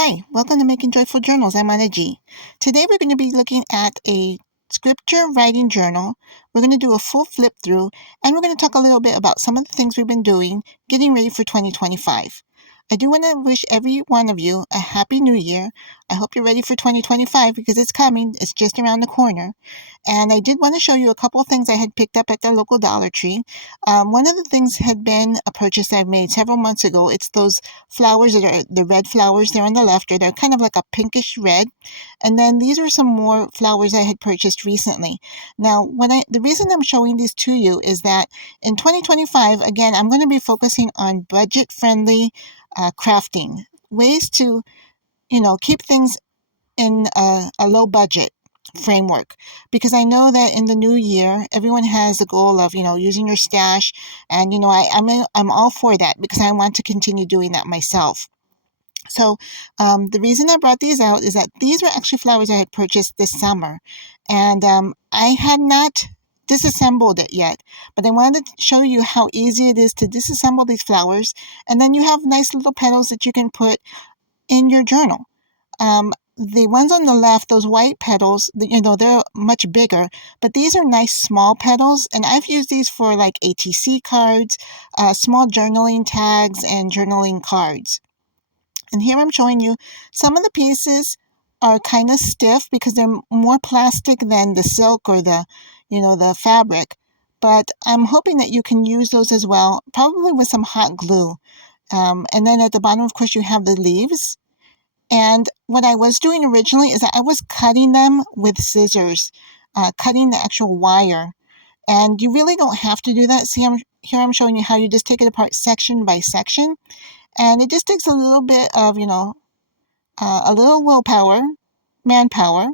Hi, welcome to Making Joyful Journals. I'm Anna G. Today we're going to be looking at a scripture writing journal. We're going to do a full flip through and we're going to talk a little bit about some of the things we've been doing getting ready for 2025. I do want to wish every one of you a happy new year. I hope you're ready for 2025 because it's coming. It's just around the corner. And I did want to show you a couple of things I had picked up at the local Dollar Tree. One of the things had been a purchase I've made several months ago. It's those flowers that are the red flowers there on the left, or they're kind of like a pinkish red. And then these are some more flowers I had purchased recently. Now, the reason I'm showing these to you is that in 2025, again, I'm going to be focusing on budget-friendly crafting, ways to, keep things in a low budget framework, because I know that in the new year everyone has the goal of using your stash, and I'm all for that because I want to continue doing that myself. So the reason I brought these out is that these were actually flowers I had purchased this summer, and I had not disassembled it yet, but I wanted to show you how easy it is to disassemble these flowers, and then you have nice little petals that you can put in your journal. The ones on the left, those white petals, they're much bigger, but these are nice small petals, and I've used these for like ATC cards, small journaling tags, and journaling cards. And here I'm showing you some of the pieces are kind of stiff because they're more plastic than the silk or the fabric, but I'm hoping that you can use those as well, probably with some hot glue. And then at the bottom, of course, you have the leaves. And what I was doing originally is that I was cutting them with scissors, cutting the actual wire. And you really don't have to do that. See, here I'm showing you how you just take it apart section by section. And it just takes a little bit of, a little willpower, manpower,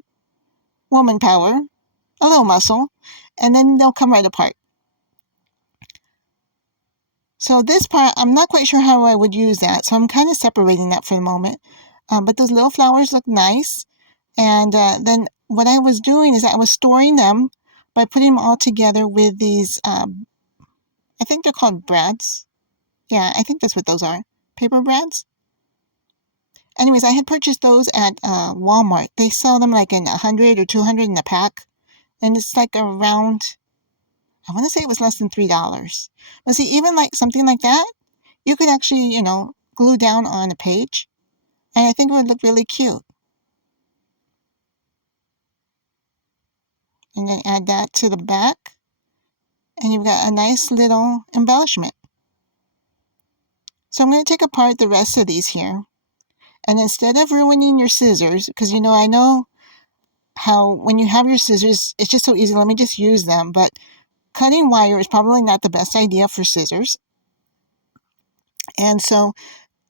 woman power, a little muscle, and then they'll come right apart. So this part, I'm not quite sure how I would use that. So I'm kind of separating that for the moment. But those little flowers look nice. And then what I was doing is I was storing them by putting them all together with these, I think they're called brads. Yeah, I think that's what those are. Paper brads. Anyways, I had purchased those at Walmart. They sell them like in 100 or 200 in a pack. And it's like around, I want to say it was less than $3. But see, even like something like that, you could actually, glue down on a page. And I think it would look really cute. And then add that to the back. And you've got a nice little embellishment. So I'm going to take apart the rest of these here. And instead of ruining your scissors, because I know how when you have your scissors, it's just so easy. Let me just use them. But cutting wire is probably not the best idea for scissors. And so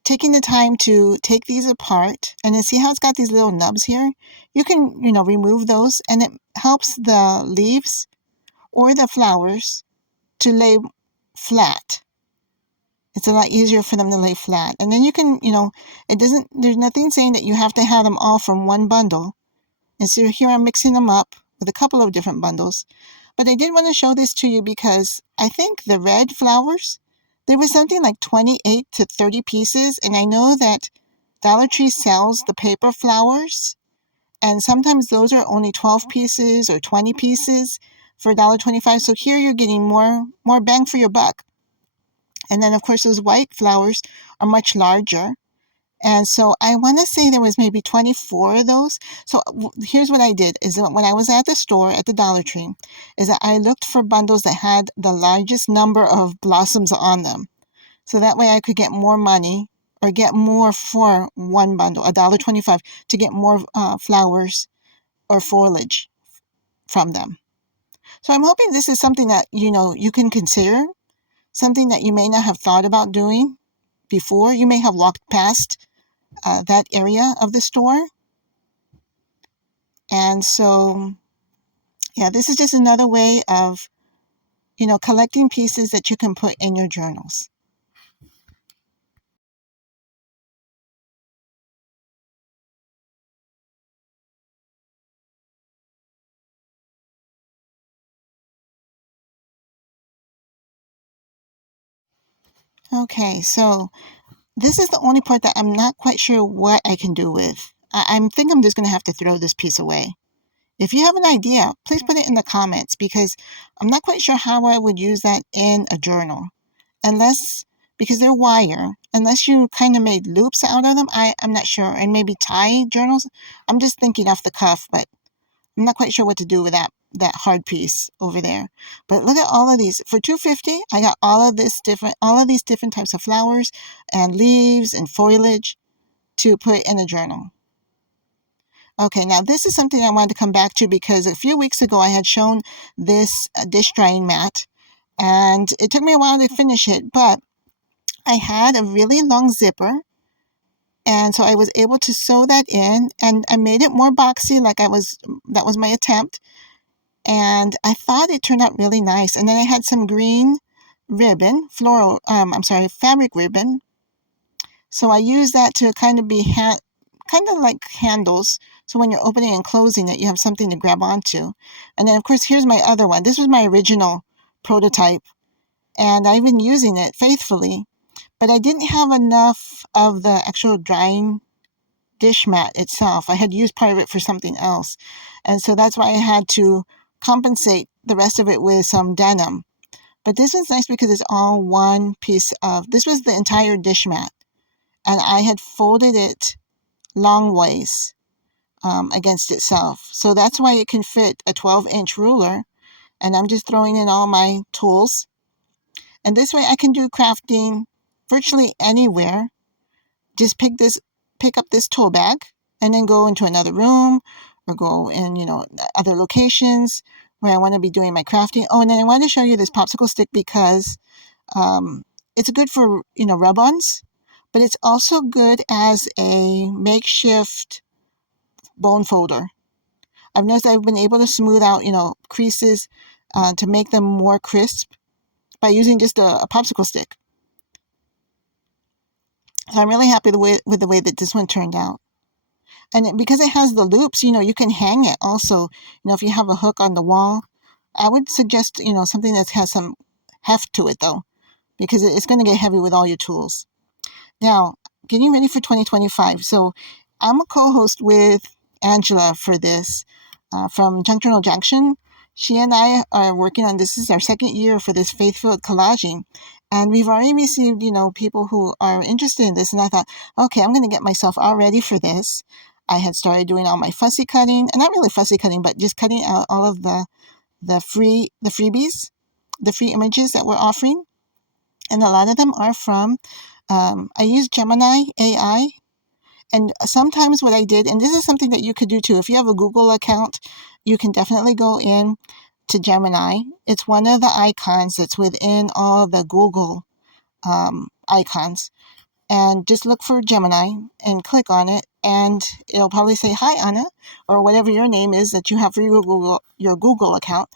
taking the time to take these apart and then see how it's got these little nubs here, you can, remove those, and it helps the leaves or the flowers to lay flat. It's a lot easier for them to lay flat. And then you can, there's nothing saying that you have to have them all from one bundle. And so here I'm mixing them up with a couple of different bundles. But I did want to show this to you because I think the red flowers, there was something like 28 to 30 pieces. And I know that Dollar Tree sells the paper flowers. And sometimes those are only 12 pieces or 20 pieces for $1.25. So here you're getting more bang for your buck. And then, of course, those white flowers are much larger. And so I want to say there was maybe 24 of those. So here's what I did is that when I was at the store at the Dollar Tree, is that I looked for bundles that had the largest number of blossoms on them. So that way I could get more money or get more for one bundle, $1.25, to get more flowers or foliage from them. So I'm hoping this is something that, you can consider, something that you may not have thought about doing before. You may have walked past that area of the store. And so, yeah, this is just another way of, collecting pieces that you can put in your journals. Okay, so This is the only part that I'm not quite sure what I can do with. I think I'm just going to have to throw this piece away. If you have an idea, please put it in the comments because I'm not quite sure how I would use that in a journal. Unless, because they're wire, unless you kind of made loops out of them, I'm not sure. And maybe tie journals. I'm just thinking off the cuff, but I'm not quite sure what to do with that hard piece over there. But look at all of these. For $2.50, I got all of these different types of flowers and leaves and foliage to put in a journal. Okay, now this is something I wanted to come back to because a few weeks ago I had shown this dish drying mat and it took me a while to finish it, but I had a really long zipper and so I was able to sew that in and I made it more boxy that was my attempt, and I thought it turned out really nice. And then I had some green ribbon, fabric ribbon. So I used that to kind of kind of like handles. So when you're opening and closing it, you have something to grab onto. And then of course, here's my other one. This was my original prototype and I've been using it faithfully, but I didn't have enough of the actual drying dish mat itself. I had used part of it for something else. And so that's why I had to compensate the rest of it with some denim. But this was nice because it's all one piece of, this was the entire dish mat. And I had folded it long ways against itself. So that's why it can fit a 12-inch ruler. And I'm just throwing in all my tools. And this way I can do crafting virtually anywhere. Just pick up this tool bag and then go into another room or go in, other locations where I want to be doing my crafting. Oh, and then I want to show you this popsicle stick because it's good for, rub-ons, but it's also good as a makeshift bone folder. I've noticed I've been able to smooth out, creases to make them more crisp by using just a popsicle stick. So I'm really happy with the way that this one turned out. And because it has the loops, you can hang it also. If you have a hook on the wall, I would suggest, something that has some heft to it though, because it's going to get heavy with all your tools. Now, getting ready for 2025. So I'm a co-host with Angela for this from Junk Journal Junction. She and I are working on this. This is our second year for this faith-filled collaging. And we've already received, people who are interested in this. And I thought, okay, I'm going to get myself all ready for this. I had started doing all my fussy cutting, and not really fussy cutting, but just cutting out all of the freebies, the free images that we're offering. And a lot of them are from, I use Gemini AI. And sometimes what I did, and this is something that you could do too, if you have a Google account, you can definitely go in to Gemini. It's one of the icons that's within all the Google icons. And just look for Gemini and click on it, and it'll probably say, "Hi, Anna," or whatever your name is that you have for your Google account.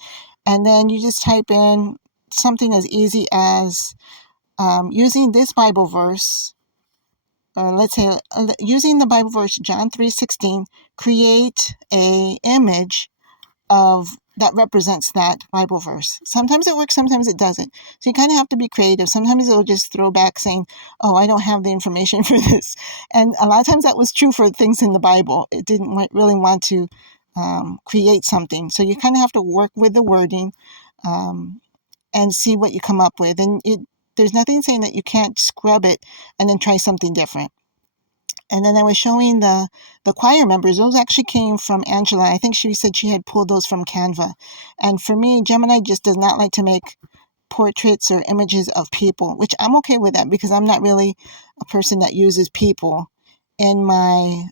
And then you just type in something as easy as using this Bible verse, or let's say using the Bible verse John 3:16, create a image of that represents that Bible verse. Sometimes it works, sometimes it doesn't. So you kind of have to be creative. Sometimes it'll just throw back saying, "Oh, I don't have the information for this." And a lot of times that was true for things in the Bible. It didn't really want to create something. So you kind of have to work with the wording and see what you come up with. And there's nothing saying that you can't scrub it and then try something different. And then I was showing the choir members. Those actually came from Angela. I think she said she had pulled those from Canva. And for me, Gemini just does not like to make portraits or images of people, which I'm okay with that because I'm not really a person that uses people in my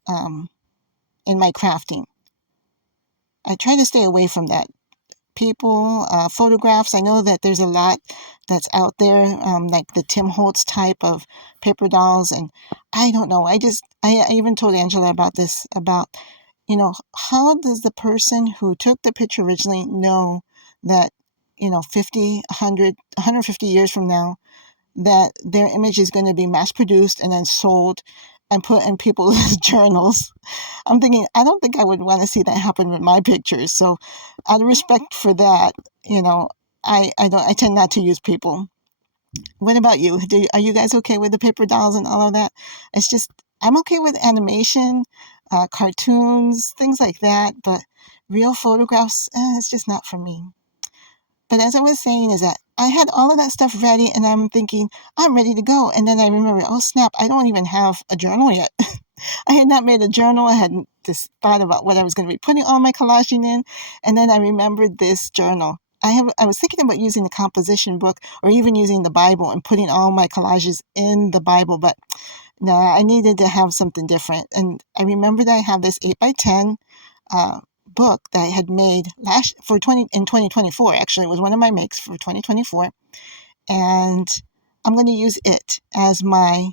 crafting. I try to stay away from that. People, photographs. I know that there's a lot that's out there, like the Tim Holtz type of paper dolls, and I don't know. I even told Angela about this, about, how does the person who took the picture originally know that, 50, 100, 150 years from now, that their image is going to be mass produced and then sold and put in people's journals. I'm thinking, I don't think I would want to see that happen with my pictures. So out of respect for that, I tend not to use people. What about you? Are you guys okay with the paper dolls and all of that? It's just, I'm okay with animation, cartoons, things like that, but real photographs, it's just not for me. But as I was saying, is that I had all of that stuff ready, and I'm thinking, I'm ready to go. And then I remember, oh snap, I don't even have a journal yet. I had not made a journal. I hadn't just thought about what I was going to be putting all my collaging in. And then I remembered this journal. I was thinking about using the composition book or even using the Bible and putting all my collages in the Bible, but no, I needed to have something different. And I remember that I have this 8x10 book that I had made in 2024. Actually, it was one of my makes for 2024, and I'm going to use it as my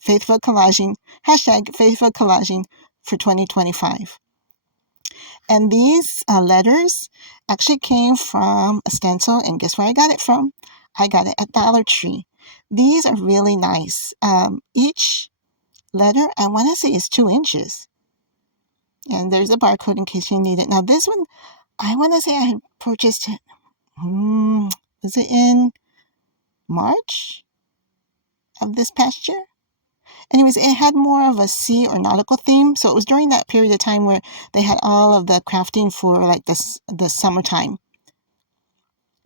faith-filled collaging #faith-filled collaging for 2025. And these letters actually came from a stencil, and guess where I got it from? I got it at Dollar Tree. These are really nice. Each letter, I want to say, is 2 inches. And there's a barcode in case you need it. Now, this one, I want to say I had purchased it. Was it in March of this past year? Anyways, it had more of a sea or nautical theme. So it was during that period of time where they had all of the crafting for like the summertime.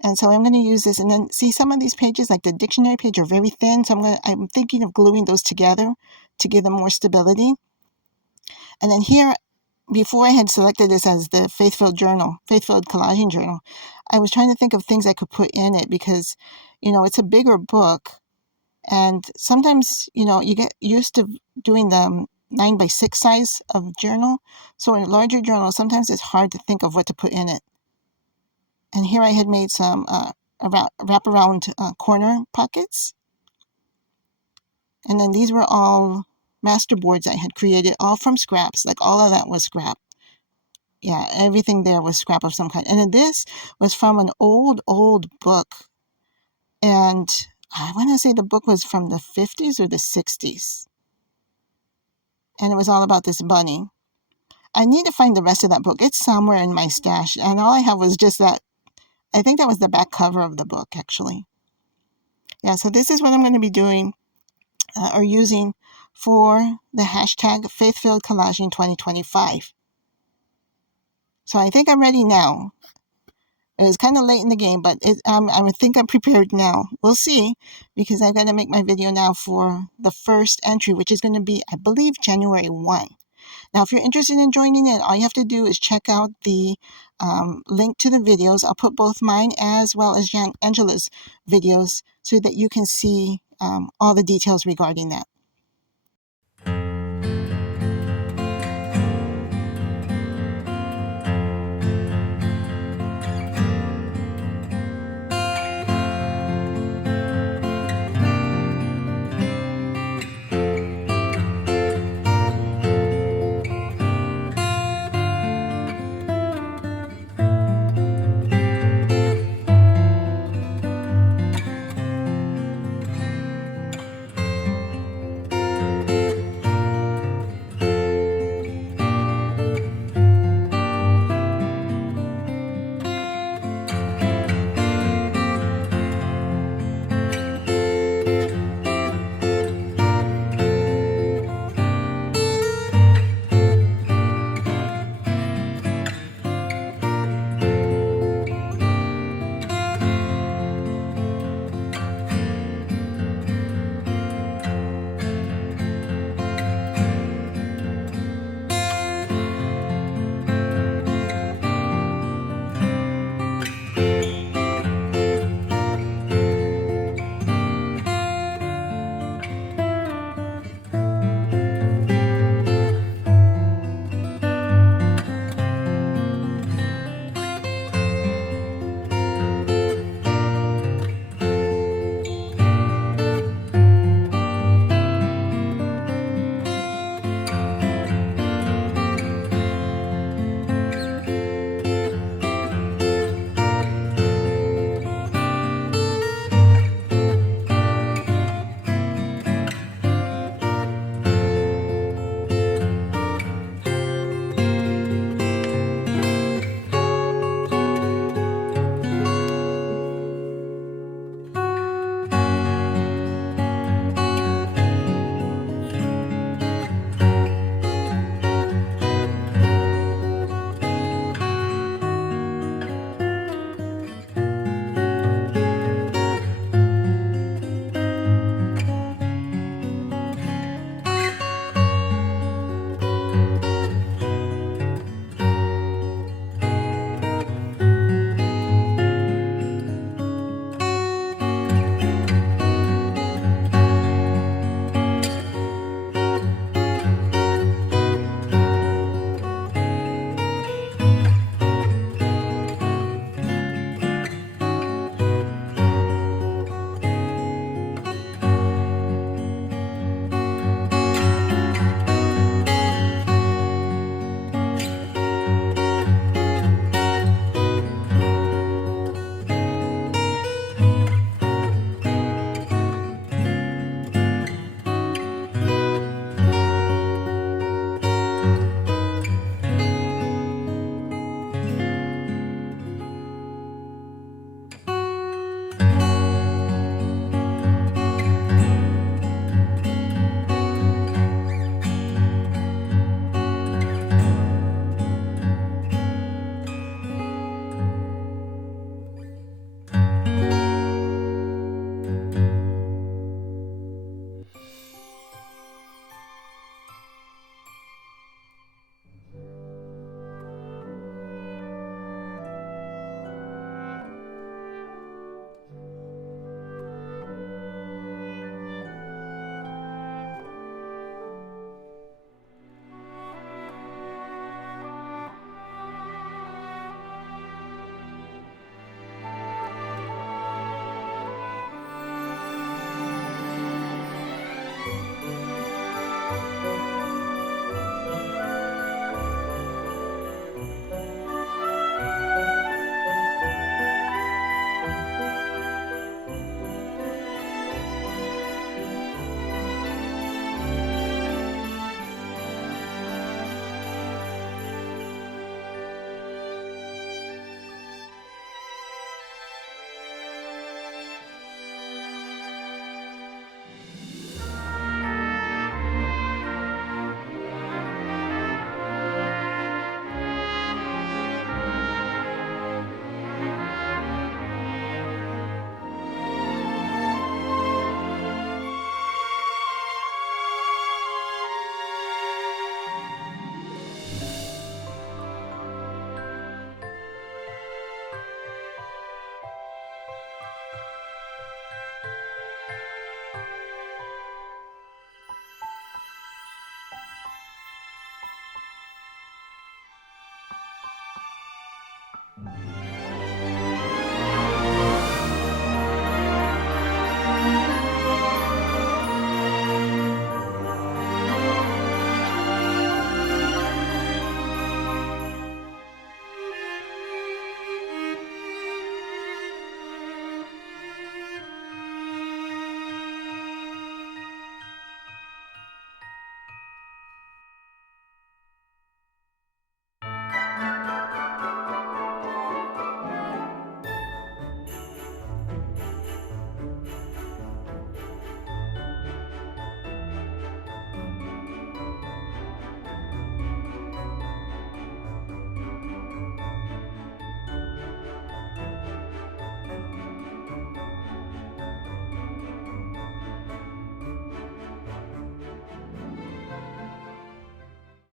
And so I'm going to use this, and then see some of these pages, like the dictionary page, are very thin. So I'm thinking of gluing those together to give them more stability. And then here, before I had selected this as the faith-filled collaging journal, I was trying to think of things I could put in it because, it's a bigger book. And sometimes, you get used to doing the 9x6 size of journal. So in a larger journal, sometimes it's hard to think of what to put in it. And here I had made some wraparound corner pockets. And then these were all master boards I had created, all from scraps. Like all of that was scrap. Yeah, everything there was scrap of some kind. And then this was from an old book. And I want to say the book was from the 50s or the 60s. And it was all about this bunny. I need to find the rest of that book. It's somewhere in my stash. And all I have was just that. I think that was the back cover of the book, actually. Yeah, so this is what I'm going to be doing or using for the hashtag Faith-Filled Collaging 2025. So I think I'm ready now. It was kind of late in the game, but I think I'm prepared now. We'll see, because I've got to make my video now for the first entry, which is going to be, I believe, January 1. Now, if you're interested in joining in, all you have to do is check out the link to the videos. I'll put both mine as well as Angela's videos so that you can see all the details regarding that.